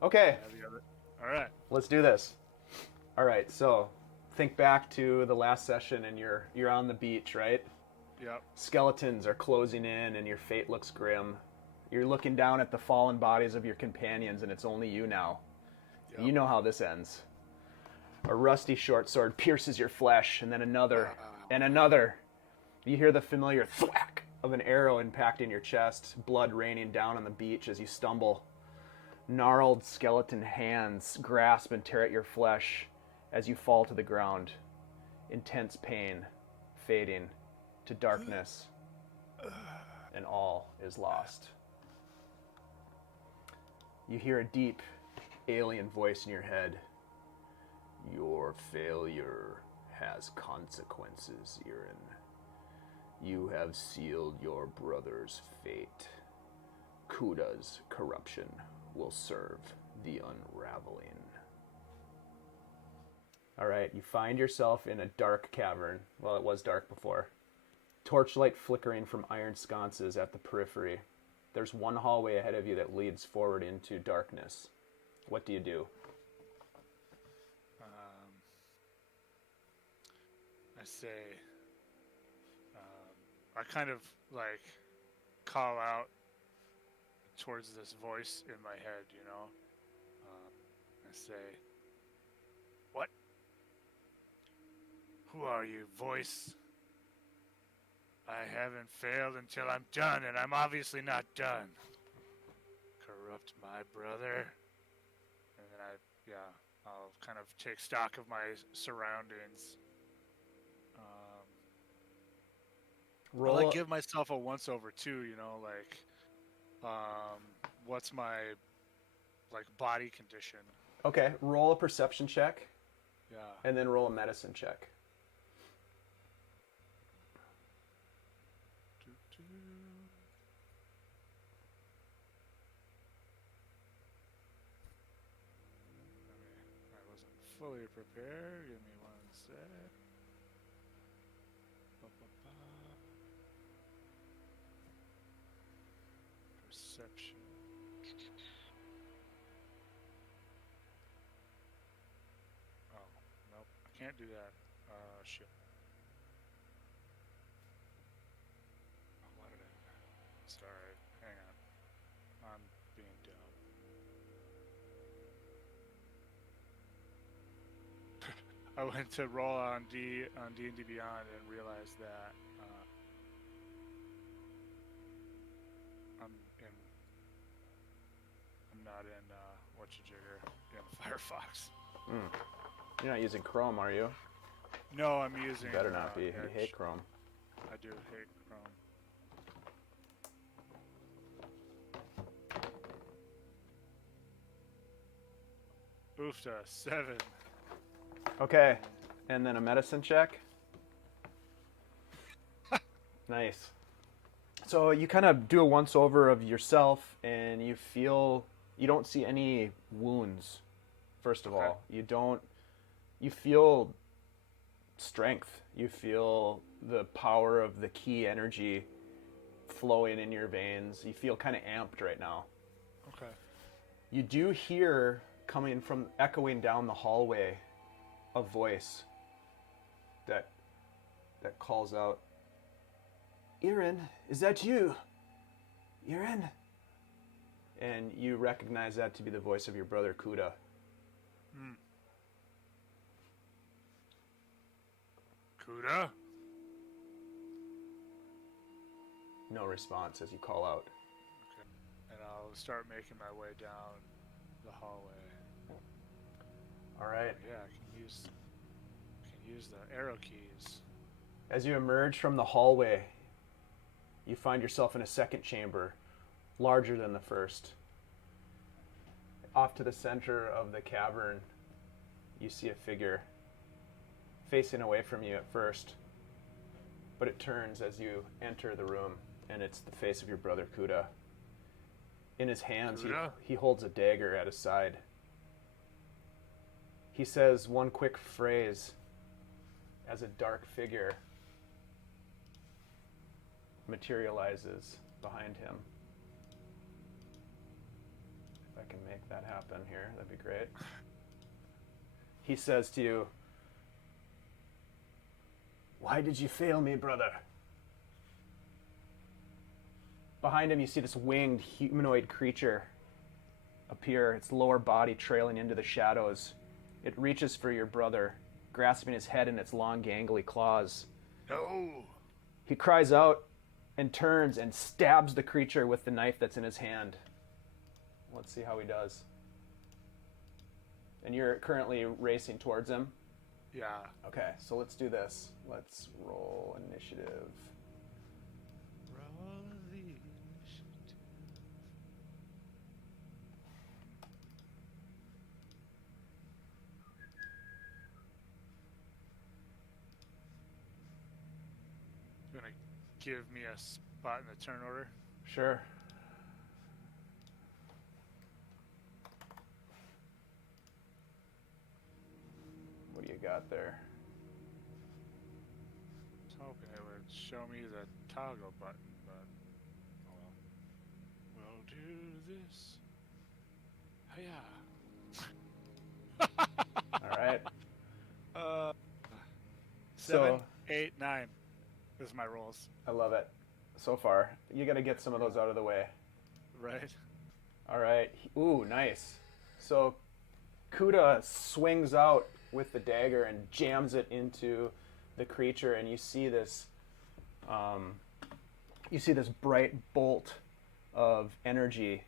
Okay, All right. let's do this. All right, so think back to the last session, and you're on the beach, right? Yep. Skeletons are closing in, and your fate looks grim. You're looking down at the fallen bodies of your companions, and it's only you now. Yep. You know how this ends. A rusty short sword pierces your flesh, and then another, and another. You hear the familiar thwack of an arrow impacting your chest, blood raining down on the beach as you stumble. Gnarled skeleton hands grasp and tear at your flesh as you fall to the ground. Intense pain, fading to darkness, and all is lost. You hear a deep, alien voice in your head. Your failure has consequences, Irin. You have sealed your brother's fate. Kuda's corruption will serve the unraveling. Alright, you find yourself in a dark cavern. Well, it was dark before. Torchlight flickering from iron sconces at the periphery. There's one hallway ahead of you that leads forward into darkness. What do you do? I say, I kind of like call out towards this voice in my head, you know. I say, "What? Who are you, voice? I haven't failed until I'm done, and I'm obviously not done. Corrupt my brother." And then I'll kind of take stock of my surroundings. I like give myself a once over too, you know, like what's my like body condition. Okay, roll a perception check. Yeah. And then roll a medicine check. I wasn't fully prepared. Give me one sec. Perception. Oh, nope. I can't do that. Shit. Oh, why did I? Sorry. Hang on. I'm being dumb. I went to roll on D&D Beyond and realized that I'm not in whatchajigger in Firefox. You're not using Chrome, are you? No, I'm using. You better not be. Edge. You hate Chrome. I do hate Chrome. Oofta, 7. Okay, and then a medicine check. Nice. So you kind of do a once over of yourself, and you don't see any wounds. First of all, you feel strength. You feel the power of the key energy flowing in your veins. You feel kind of amped right now. Okay. You do hear, coming from echoing down the hallway, a voice that calls out, "Irin, is that you? Irin?" And you recognize that to be the voice of your brother Kuda. Kuda? No response as you call out. Okay. And I'll start making my way down the hallway. All right. Oh, yeah, I can use the arrow keys. As you emerge from the hallway, you find yourself in a second chamber, larger than the first. Off to the center of the cavern, you see a figure facing away from you at first, but it turns as you enter the room, and it's the face of your brother Kuda. In his hands, he holds a dagger at his side. He says one quick phrase as a dark figure materializes behind him. If I can make that happen here. That'd be great. He says to you, "Why did you fail me, brother?" Behind him, you see this winged humanoid creature appear, its lower body trailing into the shadows. It reaches for your brother, grasping his head in its long, gangly claws. No! He cries out and turns and stabs the creature with the knife that's in his hand. Let's see how he does. And you're currently racing towards him? Yeah. Okay, so let's do this. Let's roll initiative. Roll the initiative. You gonna give me a spot in the turn order? Sure. What do you got there? I was hoping it would show me the toggle button, but oh well. We'll do this. Hiya. All right. 7, 8, 9 is my rolls. I love it. So far. You got to get some of those out of the way. Right. All right. Ooh, nice. So Kuda swings out with the dagger and jams it into the creature, and you see this bright bolt of energy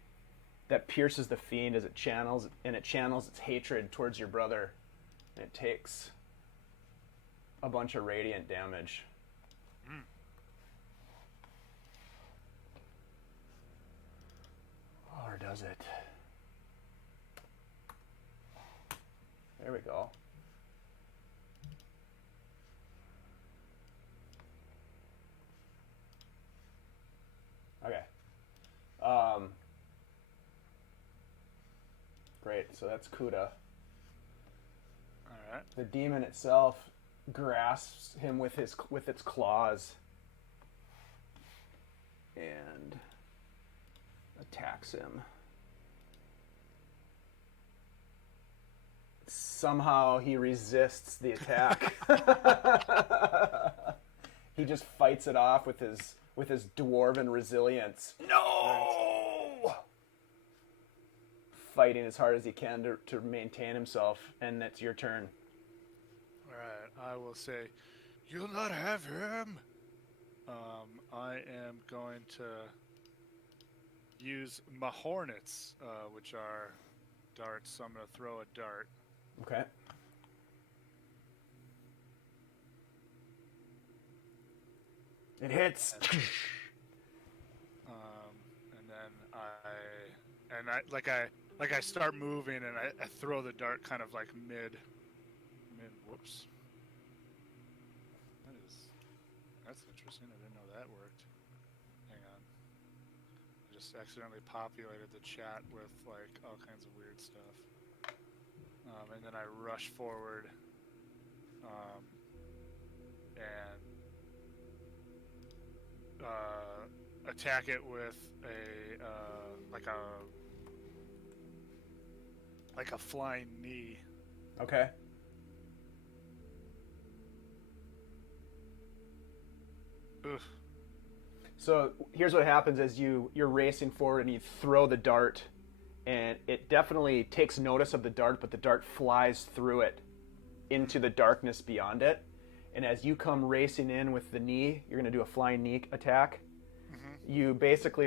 that pierces the fiend as it channels its hatred towards your brother, and it takes a bunch of radiant damage. Or does it? There we go. Okay. Great. So that's Kuda. All right. The demon itself grasps him with its claws and attacks him. Somehow he resists the attack. He just fights it off with his dwarven resilience. No! Fighting as hard as he can to maintain himself, and that's your turn. Alright, I will say, "You'll not have him!" I am going to use my hornets, which are darts, so I'm going to throw a dart. Okay. It hits. And then I start moving, and I throw the dart kind of like mid. Whoops. That's interesting. I didn't know that worked. Hang on. I just accidentally populated the chat with like all kinds of weird stuff. And then I rush forward, and attack it with like a flying knee. Okay. Ugh. So here's what happens as you're racing forward and you throw the dart, and it definitely takes notice of the dart, but the dart flies through it into the darkness beyond it. And as you come racing in with the knee, you're going to do a flying knee attack. Mm-hmm. You basically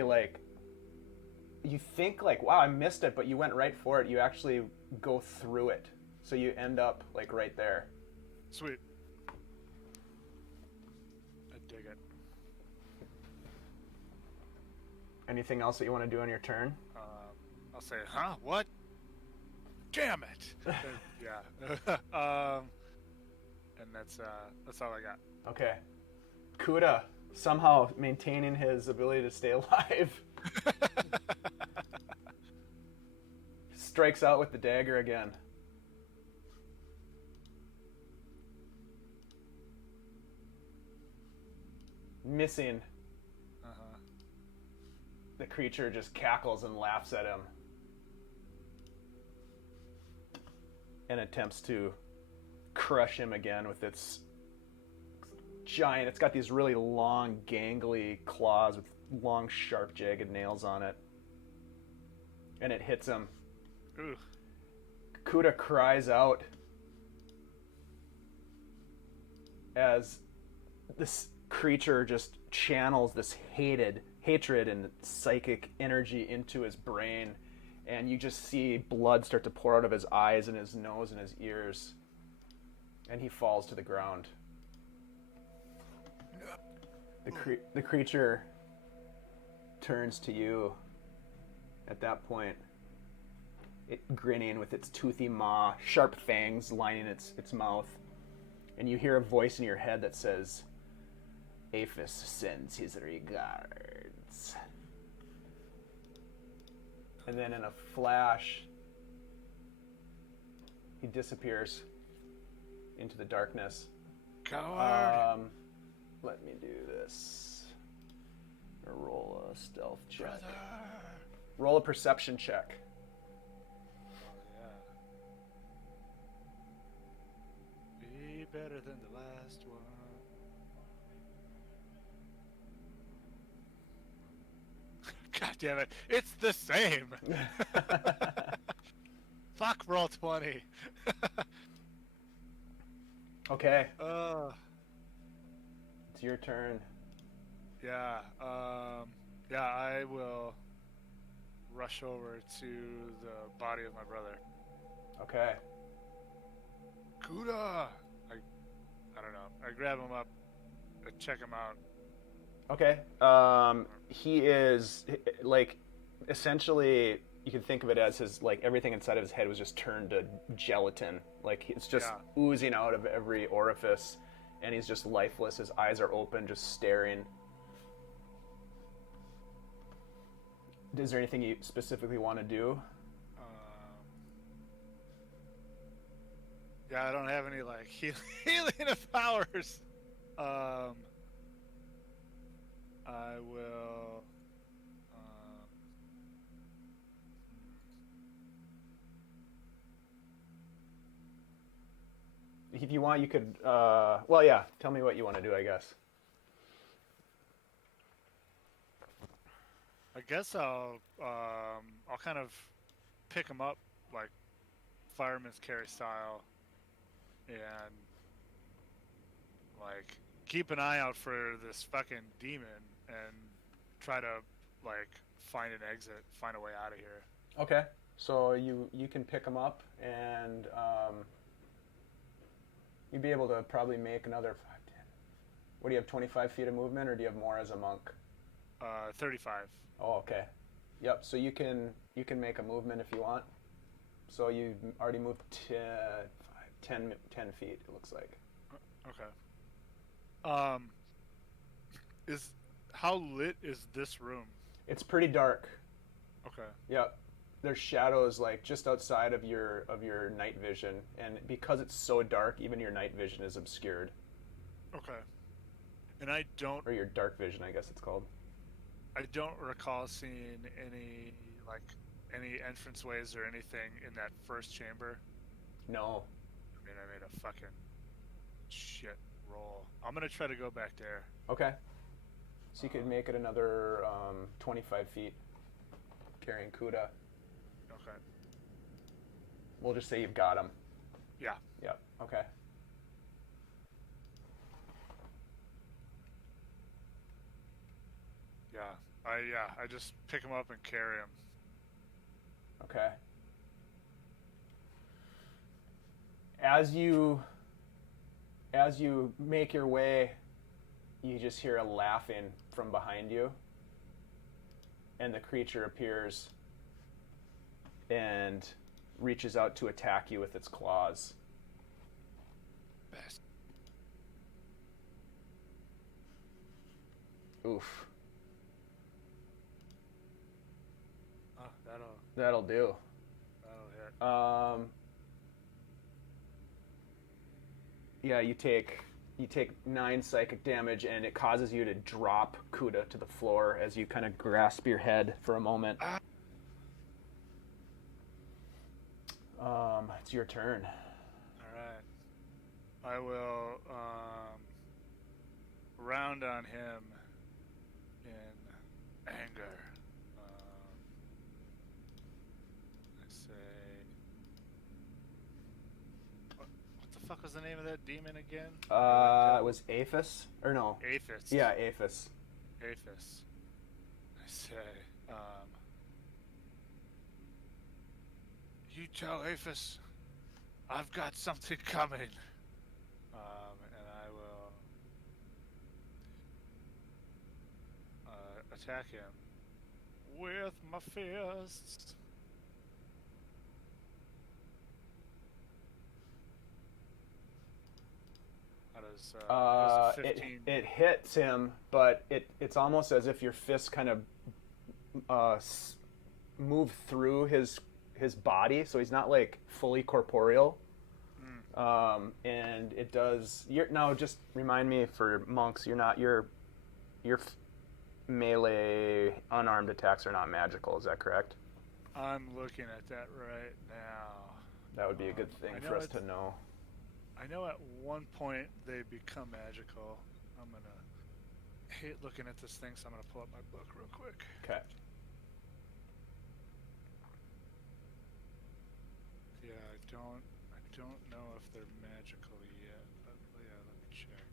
you think wow, I missed it, but you went right for it. You actually go through it. So you end up right there. Sweet. I dig it. Anything else that you want to do on your turn? I'll say, huh? What? Damn it! Yeah. And that's all I got. Okay. Kuda, somehow maintaining his ability to stay alive, strikes out with the dagger again. Missing. Uh-huh. The creature just cackles and laughs at him. and attempts to crush him again with its giant. It's got these really long, gangly claws with long, sharp, jagged nails on it. And it hits him. Ooh. Kuda cries out as this creature just channels this hatred and psychic energy into his brain, and you just see blood start to pour out of his eyes and his nose and his ears, and he falls to the ground. The creature turns to you at that point, it grinning with its toothy maw, sharp fangs lining its mouth, and you hear a voice in your head that says, "Aphis sends his regards." And then in a flash, he disappears into the darkness. Coward! Let me do this. I'm gonna roll a stealth check. Brother! Roll a perception check. Oh, yeah. Be better than the last one. God damn it. It's the same. Fuck, roll 20. Okay. It's your turn. Yeah. I will rush over to the body of my brother. Okay. Kuda! I don't know. I grab him up, I check him out. Okay. He is like, essentially, you can think of it as his, like, everything inside of his head was just turned to gelatin. Like, it's just oozing out of every orifice, and he's just lifeless. His eyes are open, just staring. Is there anything you specifically want to do? Yeah, I don't have any, like, healing powers. I will. If you want, you could. Well, yeah. Tell me what you want to do, I guess. I guess I'll kind of pick him up, like, fireman's carry style, and like keep an eye out for this fucking demon and try to, like, find an exit, find a way out of here. Okay. So you can pick him up, and you'd be able to probably make another 5, 10. What do you have? 25 feet of movement, or do you have more as a monk? 35. Oh, okay. Yep. So you can make a movement if you want. So you already moved 10 feet. It looks like. Okay. How lit is this room? It's pretty dark. Okay. Yep. There's shadows, like, just outside of your night vision, and because it's so dark, even your night vision is obscured. Okay. And I don't. Or your dark vision, I guess it's called. I don't recall seeing any entranceways or anything in that first chamber. No. I mean, I made a fucking shit roll. I'm gonna try to go back there. Okay. So you could make it another 25 feet, carrying Kuda. Okay. We'll just say you've got him. Yeah. Yep. Okay. I just pick him up and carry him. Okay. As you make your way, you just hear a laughing from behind you, and the creature appears and reaches out to attack you with its claws. Best. Oof. Oh, That'll do. That'll hit. Yeah, you take 9 psychic damage, and it causes you to drop Kuda to the floor as you kind of grasp your head for a moment. It's your turn. All right. I will round on him in anger. I say, what the fuck was the name of that demon again? It was Aphis, or no? Aphis. Yeah, Aphis. Aphis. I say, you tell Aphis I've got something coming. And I will attack him with my fists. How does 15? It hits him, but it's almost as if your fists kind of move through his body, so he's not like fully corporeal. And it does. Now, just remind me, for monks, your melee unarmed attacks are not magical. Is that correct? I'm looking at that right now. That would be a good thing for us to know. I know at one point they become magical. I hate looking at this thing, so I'm gonna pull up my book real quick. Okay. Yeah, I don't know if they're magical yet, but yeah, let me check.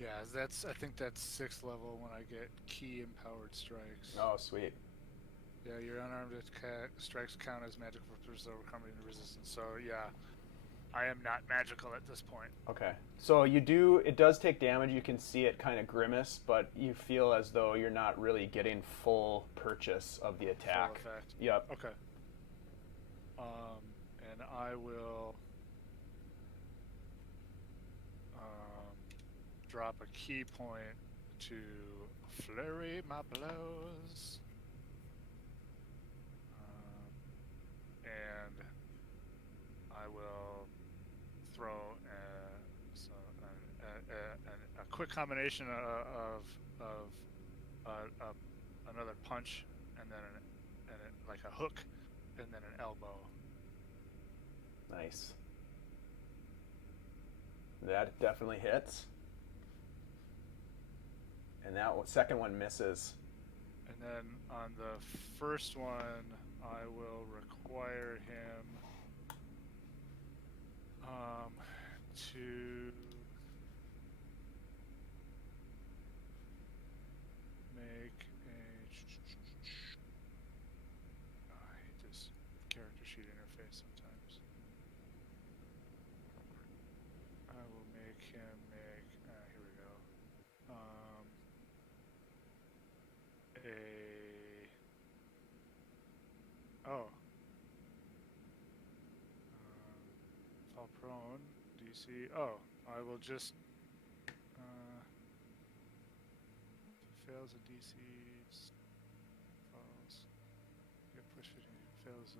Yeah, I think that's 6th level when I get key empowered strikes. Oh, sweet. Yeah, your unarmed strikes count as magical for overcoming resistance. So yeah, I am not magical at this point. Okay. So it does take damage. You can see it kind of grimace, but you feel as though you're not really getting full purchase of the attack. Full effect. Yep. Okay. And I will drop a key point to flurry my blows. And I will throw a quick combination of another punch, and then like a hook, and then an elbow. Nice. That definitely hits. And that second one misses. And then on the first one, I will require him to make a... I hate this character sheet interface sometimes. I will make him make... here we go. Fall prone, DC. Oh, I will just fails a DC, falls. Get push it, fails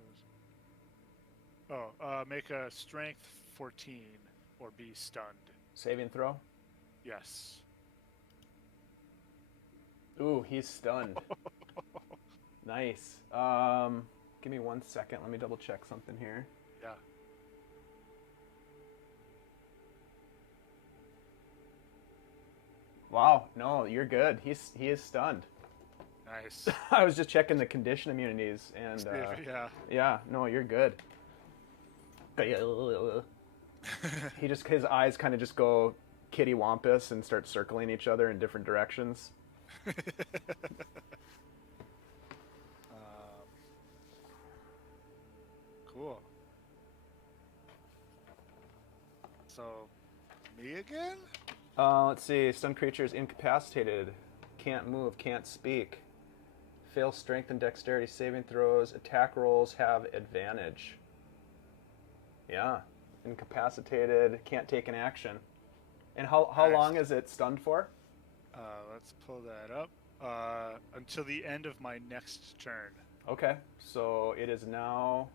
those. Oh, make a strength 14 or be stunned. Saving throw? Yes. Ooh, he's stunned. Nice. Give me 1 second. Let me double check something here. Yeah. Wow, no, you're good. He is stunned. Nice. I was just checking the condition immunities, and yeah, no, you're good. His eyes kind of just go kitty wampus and start circling each other in different directions. Cool. So, me again? Let's see. Stunned creature is incapacitated. Can't move, can't speak. Fail strength and dexterity saving throws. Attack rolls have advantage. Yeah. Incapacitated. Can't take an action. And how long is it stunned for? Let's pull that up. Until the end of my next turn. Okay. So it is now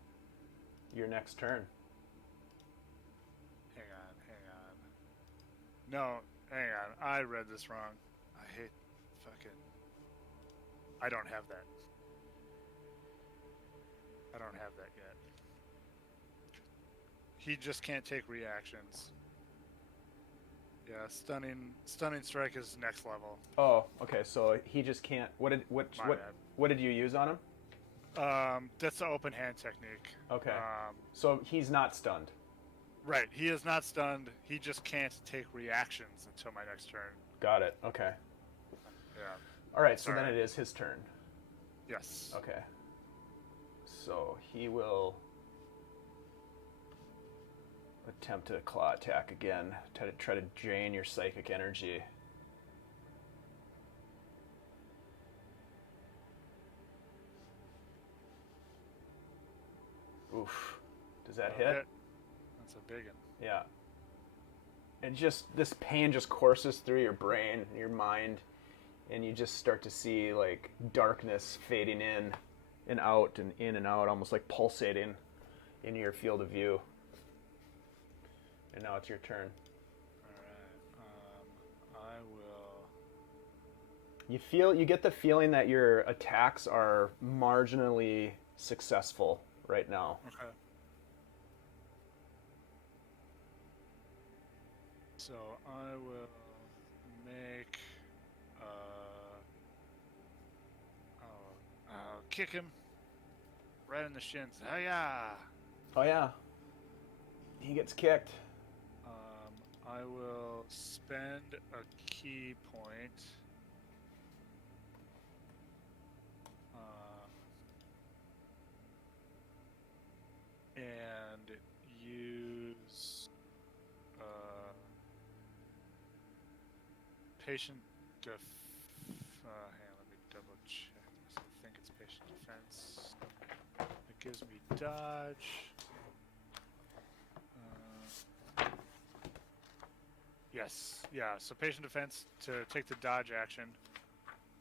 your next turn. Hang on. No, hang on. I read this wrong. I hate fucking I don't have that. I don't have that yet. He just can't take reactions. Yeah, stunning strike is next level. Oh, okay. So he just can't. What did you use on him? That's the open hand technique. Okay. So he's not stunned. Right. He is not stunned. He just can't take reactions until my next turn. Got it. Okay. Yeah. All right. So then it is his turn. Yes. Okay. So he will attempt to claw attack again. Try to drain your psychic energy. Oof. Does that hit? That's a big one. Yeah. And just this pain just courses through your brain, your mind, and you just start to see like darkness fading in and out and in and out, almost like pulsating in your field of view. And now it's your turn. All right. I will. You get the feeling that your attacks are marginally successful right now. Okay. So I will make. I'll kick him right in the shins. Hiya! Oh yeah. He gets kicked. I will spend a key point. And use patient hang on, let me double check this. I think it's patient defense. It gives me dodge. Yes, yeah, so patient defense to take the dodge action.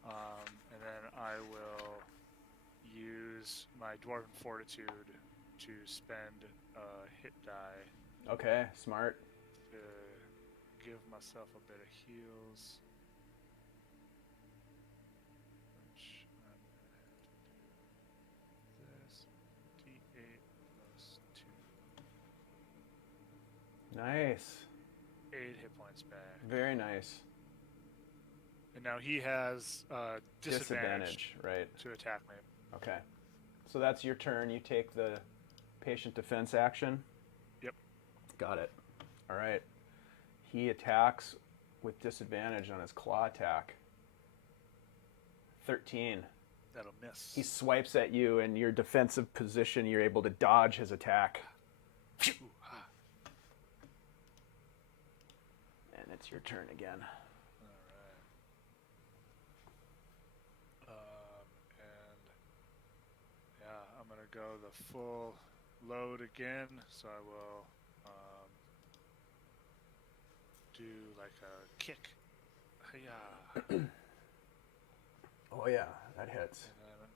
And then I will use my Dwarven Fortitude to spend a hit die. Okay, smart. To give myself a bit of heals. Which I'm going to do this. D8 plus 2. Nice. 8 hit points back. Very nice. And now he has disadvantage right? to attack me. Okay. So that's your turn. You take the patient defense action. Yep. Got it. All right. He attacks with disadvantage on his claw attack. 13. That'll miss. He swipes at you, and your defensive position, you're able to dodge his attack. And it's your turn again. And yeah, I'm gonna go the full load again. So I will do like a kick. Hiya. Oh yeah, that hits. And then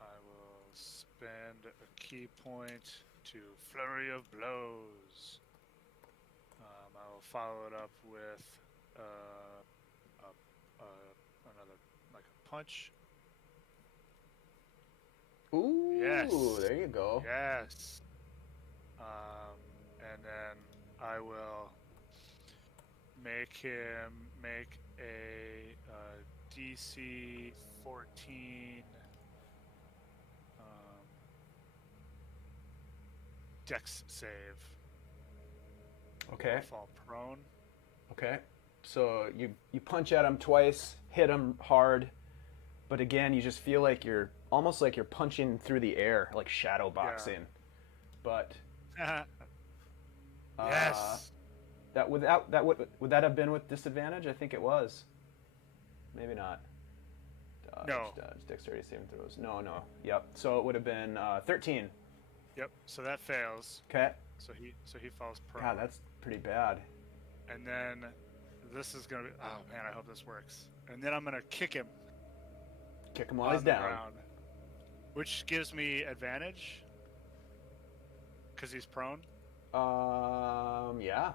I will spend a key point to flurry of blows. I will follow it up with another, like a punch. Ooh, Yes. There you go. Yes. And then I will make him make a DC 14 Dex save. Okay. I'll fall prone. Okay. So you punch at him twice, hit him hard, but again, you just feel like you're almost like you're punching through the air, like shadow boxing. Yeah. But Yes. would that have been with disadvantage? I think it was. Maybe not. Dodge, dexterity saving throws. No. Yep. So it would have been 13. Yep. So that fails. Okay. So he falls prone. God, that's pretty bad. And then this is gonna be. Oh man, I hope this works. And then I'm gonna kick him. Kick him while he's down. Ground, which gives me advantage. Because he's prone. Yeah.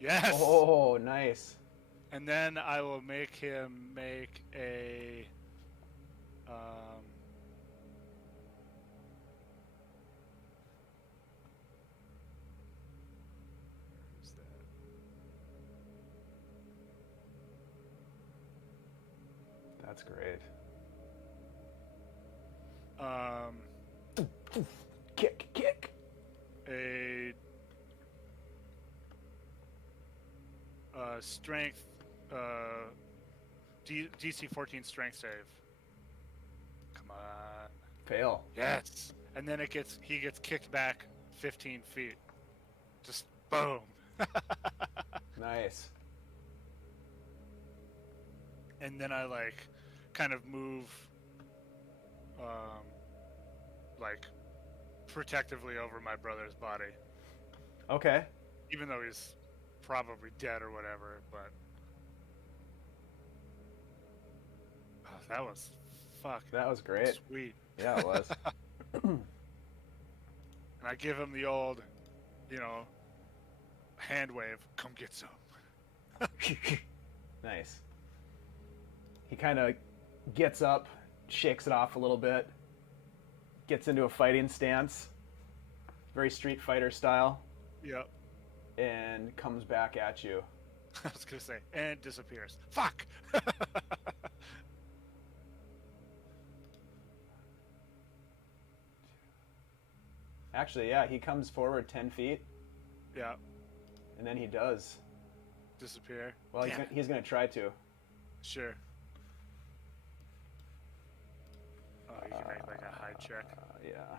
Yes. Oh, nice. And then I will make him make a. Where's that? That's great. Kick. A strength, DC 14 strength save. Come on. Fail. Yes. And then he gets kicked back 15 feet. Just boom. Nice. And then I kind of move, protectively over my brother's body. Okay. Even though he's probably dead or whatever, but that was That was great. sweet. Yeah, it was. And I give him the old, hand wave. Come get some. Nice. He kind of gets up, shakes it off a little bit, gets into a fighting stance, very Street Fighter style. Yep. And comes back at you. I was gonna say, and disappears. Fuck. Actually, yeah, he comes forward 10 feet. Yeah. And then he does. Disappear. Well, he's gonna try to. Sure. Oh, you can make a hide check. Yeah.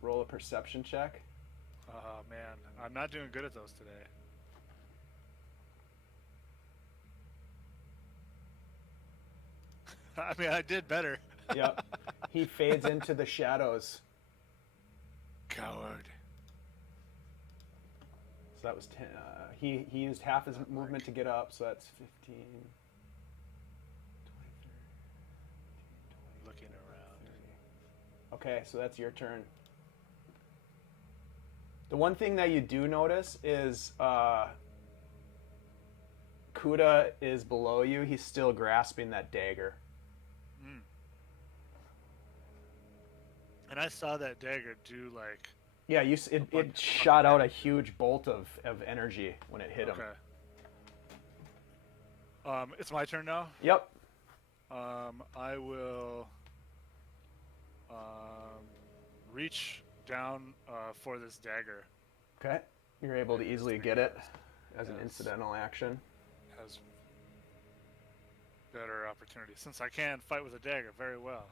Roll a perception check. Oh man, I'm not doing good at those today. I mean, I did better. Yep. He fades into the shadows. Coward. So that was 10. He used half his movement to get up, so that's 15. 20, Looking around. 30. Okay, so that's your turn. The one thing that you do notice is Kuda is below you. He's still grasping that dagger. Mm. And I saw that dagger do Yeah, it shot out a huge bolt of energy when it hit him. Okay. It's my turn now? Yep. I will reach down for this dagger. Okay. You're able to easily get it as an incidental action. Has better opportunity since I can fight with a dagger very well.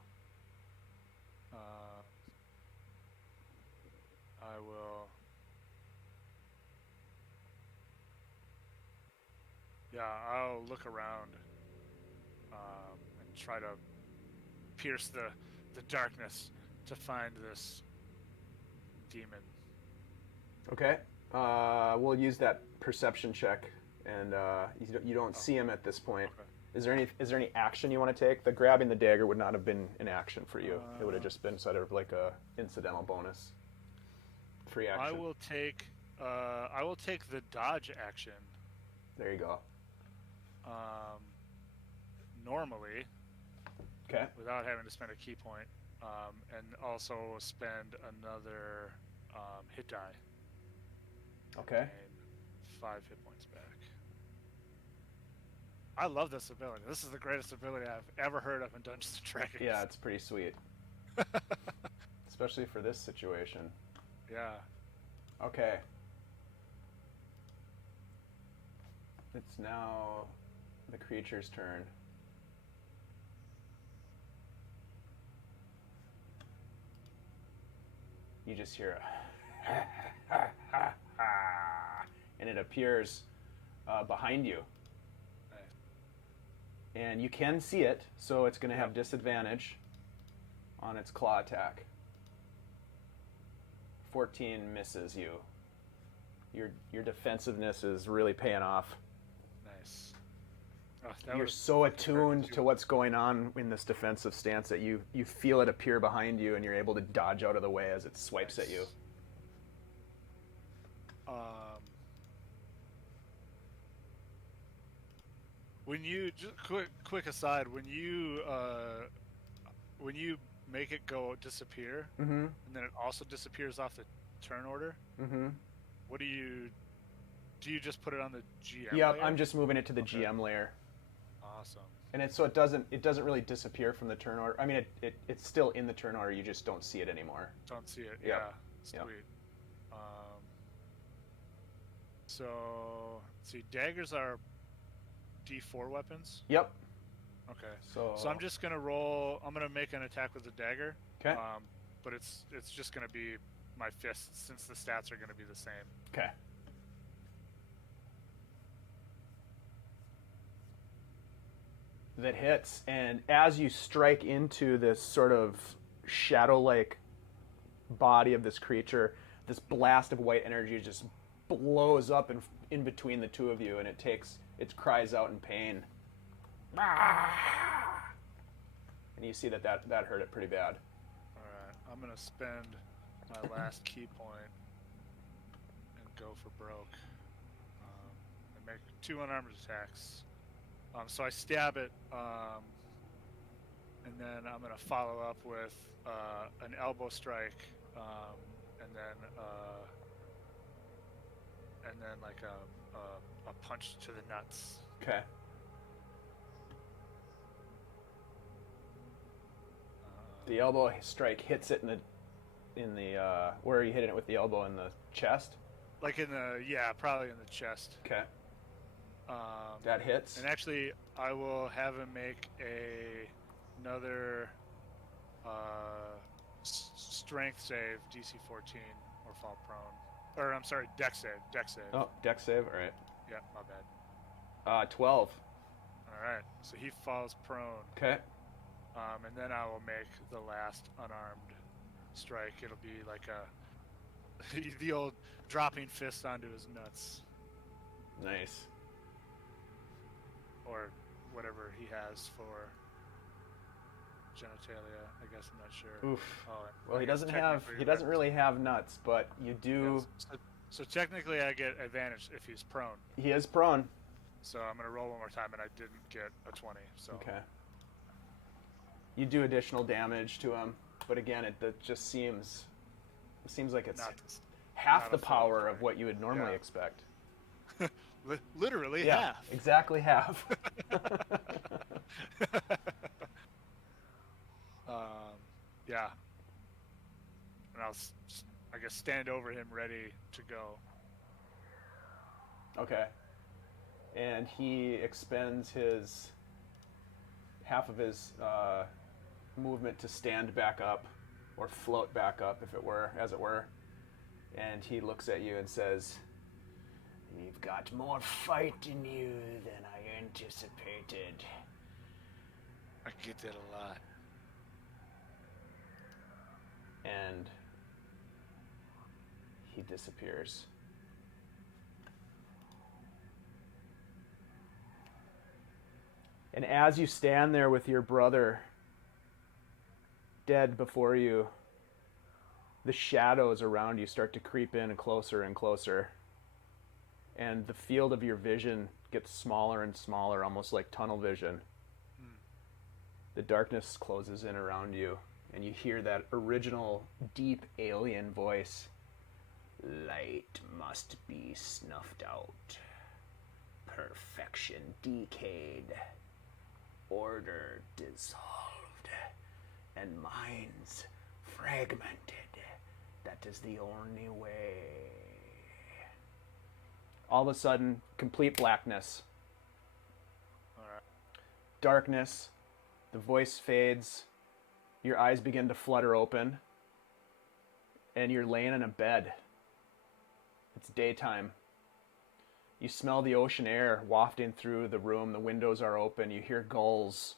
I will. Yeah, I'll look around and try to pierce the darkness to find this demon. Okay. We'll use that perception check, and you don't see him at this point. Okay. Is there any action you want to take? The grabbing the dagger would not have been an action for you. It would have just been sort of like a incidental bonus. Free action. I will take the dodge action. There you go. Normally. Okay. Without having to spend a key point, and also spend another hit die. Okay. And 5 hit points back. I love this ability. This is the greatest ability I've ever heard of in Dungeons & Dragons. Yeah, it's pretty sweet. Especially for this situation. Yeah. Okay. It's now the creature's turn. You just hear a and it appears behind you. Nice. And you can see it, so it's going to have disadvantage on its claw attack. 14 misses you. Your defensiveness is really paying off. Nice. Oh, You're so attuned to what's going on in this defensive stance that you feel it appear behind you, and you're able to dodge out of the way as it swipes at you. When you just quick aside, when you make it go disappear, Mm-hmm. and then it also disappears off the turn order, Mm-hmm. what do you just put it on the GM Yep, layer? I'm just moving it to the GM layer. Awesome. And it doesn't really disappear from the turn order. I mean, it's still in the turn order. You just don't see it anymore. Don't see it. Yep. Yeah. Sweet. Yep. So let's see, daggers are D4 weapons. Yep. Okay. So I'm just gonna roll. I'm gonna make an attack with the dagger. Okay. But it's just gonna be my fists since the stats are gonna be the same. Okay. That hits, and as you strike into this sort of shadow-like body of this creature, this blast of white energy just blows up in between the two of you, and it cries out in pain. And you see that hurt it pretty bad. Alright, I'm gonna spend my last key point and go for broke. And make 2 unarmed attacks. So I stab it, and then I'm gonna follow up with an elbow strike, and then like a punch to the nuts. Okay. The elbow strike hits it in the where are you hitting it with the elbow, in the chest? Like probably in the chest. Okay. That hits. And actually, I will have him make another strength save, DC 14, or fall prone. Or I'm sorry, dex save. Oh, dex save. All right. Yeah, my bad. 12. All right, so he falls prone. Okay. And then I will make the last unarmed strike. It'll be like the old dropping fist onto his nuts. Nice. Or whatever he has for genitalia. I guess I'm not sure. Oof. Oh, Well, he doesn't really have nuts, but you do. Yes. So technically, I get advantage if he's prone. He is prone. So I'm gonna roll one more time, and I didn't get a 20. So Okay. You do additional damage to him, but again, it just seems like it's half the power of what you would normally expect. Literally Yeah, half. exactly half. Yeah. And I'll, I guess, stand over him ready to go. Okay. And he expends half of his movement to stand back up, or float back up, as it were. And he looks at you and says, "You've got more fight in you than I anticipated." I get that a lot. And he disappears. And as you stand there with your brother dead before you, the shadows around you start to creep in closer and closer. And the field of your vision gets smaller and smaller, almost like tunnel vision. The darkness closes in around you, and you hear that original deep alien voice. "Light must be snuffed out. Perfection decayed. Order dissolved. And minds fragmented. That is the only way." All of a sudden, complete blackness. All right. Darkness. The voice fades. Your eyes begin to flutter open. And you're laying in a bed. It's daytime. You smell the ocean air wafting through the room. The windows are open. You hear gulls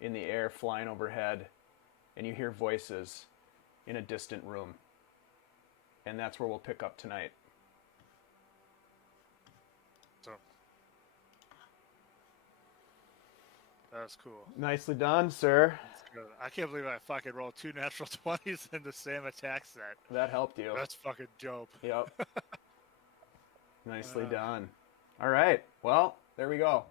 in the air flying overhead. And you hear voices in a distant room. And that's where we'll pick up tonight. So that was cool. Nicely done, sir. That's good. I can't believe I fucking rolled 2 natural 20s in the same attack set. That helped you. That's fucking dope. Yep. Nicely done. All right. Well, there we go.